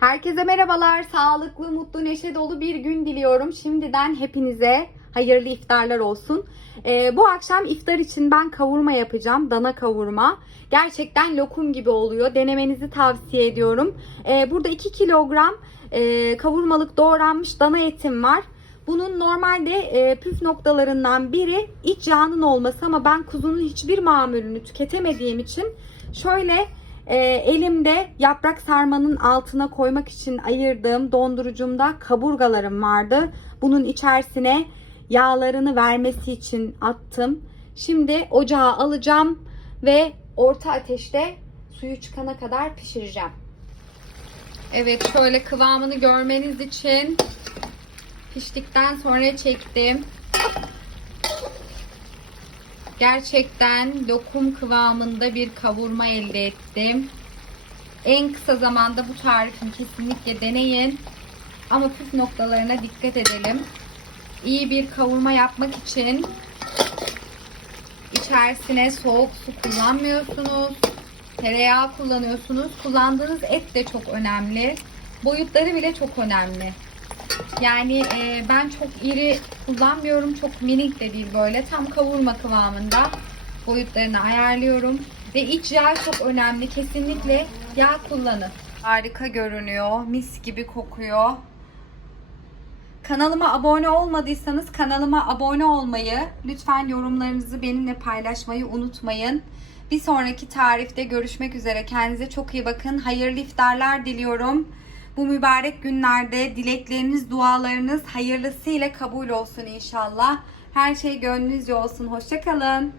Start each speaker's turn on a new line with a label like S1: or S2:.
S1: Herkese merhabalar. Sağlıklı, mutlu, neşe dolu bir gün diliyorum. Şimdiden hepinize hayırlı iftarlar olsun. Ee, bu akşam iftar için ben kavurma yapacağım. Dana kavurma. Gerçekten lokum gibi oluyor. Denemenizi tavsiye ediyorum. Ee, burada 2 kilogram e, kavurmalık doğranmış dana etim var. Bunun normalde e, püf noktalarından biri iç yağının olması ama ben kuzunun hiçbir mamulünü tüketemediğim için şöyle e, elimde yaprak sarmanın altına koymak için ayırdığım dondurucumda kaburgalarım vardı. Bunun içerisine yağlarını vermesi için attım. Şimdi ocağa alacağım ve orta ateşte suyu çıkana kadar pişireceğim. Evet şöyle kıvamını görmeniz için piştikten sonra çektim. Gerçekten lokum kıvamında bir kavurma elde ettim. En kısa zamanda bu tarifini kesinlikle deneyin. Ama püf noktalarına dikkat edelim. İyi bir kavurma yapmak için içerisine soğuk su kullanmıyorsunuz. Tereyağı kullanıyorsunuz. Kullandığınız et de çok önemli. Boyutları bile çok önemli. Yani e, ben çok iri kullanmıyorum. Çok minik de değil böyle. Tam kavurma kıvamında boyutlarını ayarlıyorum. Ve iç yağ çok önemli. Kesinlikle yağ kullanın. Harika görünüyor. Mis gibi kokuyor. Kanalıma abone olmadıysanız kanalıma abone olmayı, lütfen yorumlarınızı benimle paylaşmayı unutmayın. Bir sonraki tarifte görüşmek üzere. Kendinize çok iyi bakın. Hayırlı iftarlar diliyorum. Bu mübarek günlerde dilekleriniz, dualarınız hayırlısıyla kabul olsun inşallah. Her şey gönlünüzce olsun. Hoşçakalın.